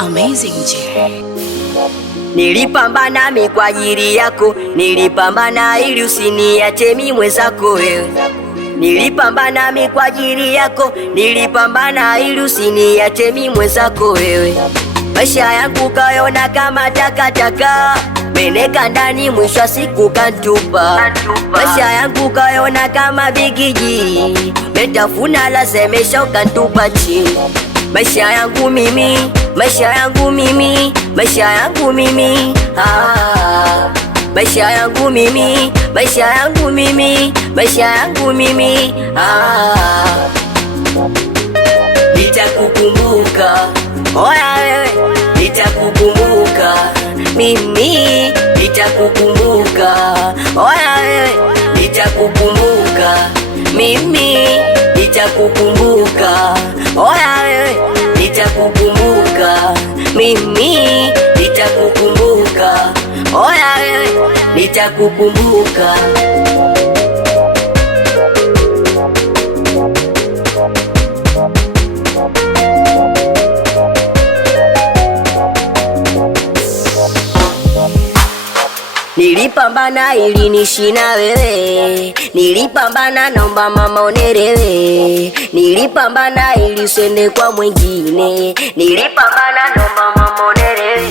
Amazing J. Nilipambana mi kwa ajili yako, nilipambana ili usiniache mimi mwenzako wewe. Nilipambana mi kwa ajili yako, nilipambana ili usiniache mimi mwenzako wewe. Maisha yangu kayona kama takataka, meneka ndani mwisho wa siku kantupa. Maisha yangu kayona kama bigiji, metafuna la semesha ukantupa chini. Maisha yangu mimi, maisha yangu mimi, maisha yangu mimi, maisha yangu mimi, maisha yangu mimi, maisha yangu mimi, nitakukumbuka, oya wewe, nitakukumbuka mimi, nitakukumbuka, oya wewe, nitakukumbuka mimi, nitakukumbuka, oya wewe, nitakukumbuka mimi, nitakukumbuka, oya wewe, nitakukumbuka. Nilipambana ili niishi na wewe, nilipambana naomba mama onelewe, nilipambana ili usende kwa mwingine, nilipambana naomba mama onelewe.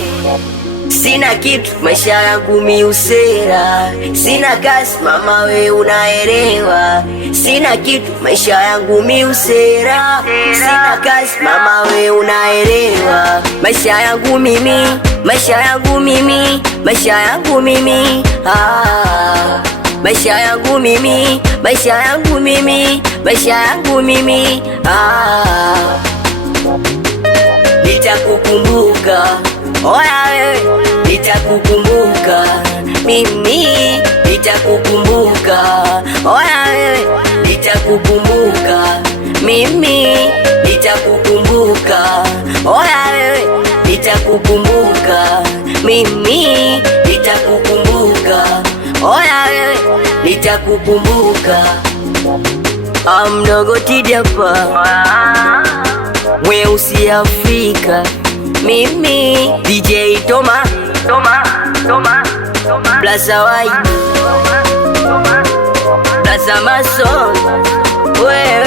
Sina kitu maisha yangu miusera, sina kazi mama we unaelewa. Sina kitu maisha yangu miusera, sina kazi mama we unaelewa. Maisha yangu mimi, maisha yangu mimi, maisha yangu mimi, maisha yangu mimi, maisha yangu mimi, maisha yangu mimi, nitakukumbuka, oya wewe, nitakukumbuka mimi, nitakukumbuka, oya wewe, nitakukumbuka mimi, nitakukumbuka, oya wewe, nitakukumbuka mimi, nitakukumbuka, oya wewe, nitakukumbuka. Mdogo Tidi hapa, mweusi Afrika, mimi DJ Toma Plaza White Plaza Mason wewe